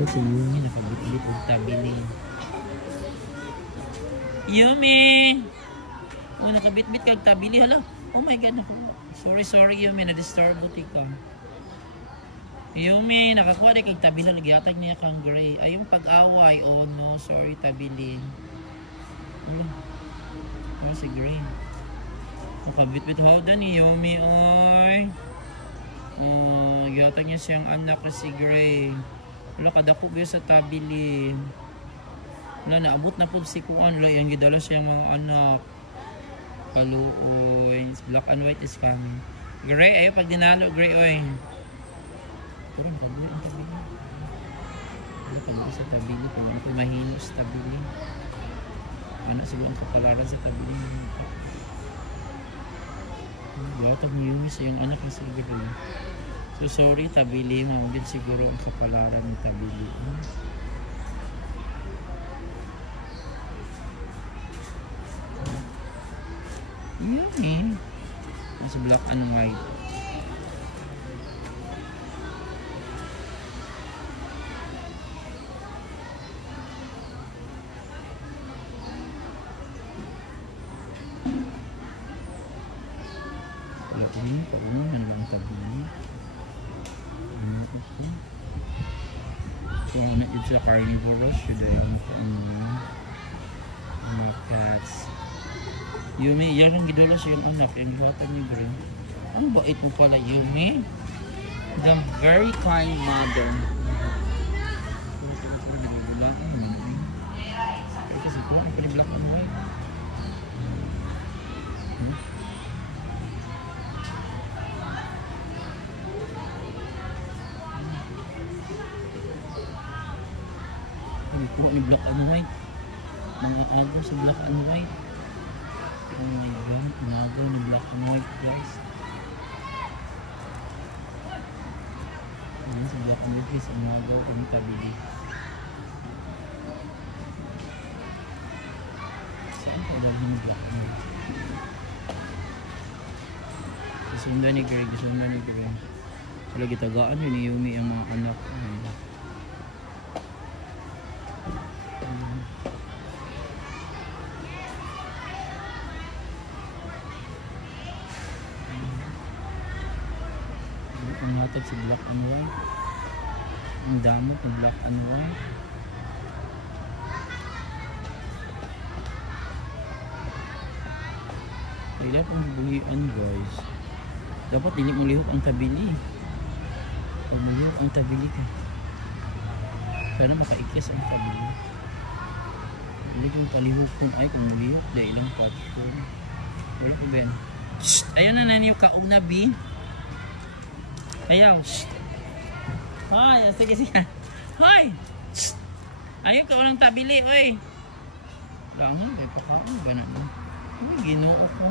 Ito si Yumi, nakabit-bit ang tabili. Yumi! Oh, nakabit-bit kag tabili. Hala. Oh my God. Sorry Yumi, na-disturb buti ka. Yumi, nakakuha na kag tabili. Lagyatag niya kang gray. Ay, yung pag-away. Oh no, sorry tabili. Oh, si gray. Nakabit-bit. How done ni Yumi, oy. Oh, lagyatag niya siyang anak na si gray. Wala, kadako ba sa tabili. Wala, naabot na po si Kuan. Wala, yung gidala siyang mga anak. Kaluoy. Black and white is coming. Gray, ayaw pag dinalo, gray, oy. Pero nakabuli ang tabili. Wala, kabuli sa tabili. Kung ano ko mahino sa tabili. Anak siguro ang kapalaran sa tabili. Wala, tag ni Yumi sa yung anak na si gray. So sorry tabili, mamagin siguro ang kapalaran ng tabili. Yun eh. Sa black and white. Wala ko yun, ano lang tabili. So, ano yun sa carnivorous, should I mga cats. Yumi, yan ang gidulas yung anak, yung gihatan ni Gray. Ang bait mo pala, Yumi. The very kind mother. Kasi kuha ang pali black and white. Kuha ni black and white. Mga agaw sa black and white. Oh my God, mga agaw ni black and white, guys. Ayan sa black and white guys, ang mga agaw kami tabili. Saan pa dahil ni black and white? Gusundan ni Greg, gusundan ni Greg. Wala gitagaan yun ni Yumi ang mga anak. Ang natag si black and white. Ang damot ng black and white. Kailan pang buhian guys. Dapat hindi mo lihok ang tabili. Pag mo lihok ang tabili ka, sana makaikis ang tabili. Hindi kong palihok kung ay kung lihok dahil ilang patron. Wala po ben. Ayun na naniyo kauna B. Ayaw. Hoy, sige siya. Hoy. Ayaw ka walang tabili, oy. Langan kay pakaon ba na no? Ay, Ginoo ko.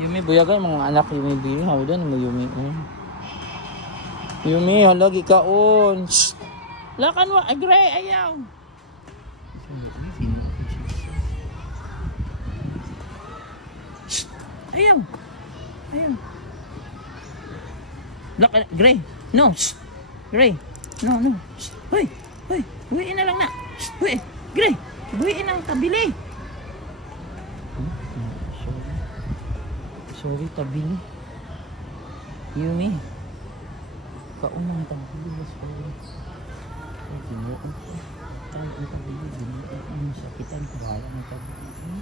Yumi buyagan mga anak Yumi bili, hawdan mo Yumi. Yumi halagi kaon. Lakan wa agray ayaw. Ayaw. Ayaw. Black, gray. No. Gray. No. Hoy. Buhiin na lang na. Hoy. Gray. Buhiin ang tabili. Sorry tabili. Yumi. Kaunang tabili. Sorry. Ginoo ko. Tayo ang tabili. Ginoo ko. Sakitan ko. Bahala ng tabili.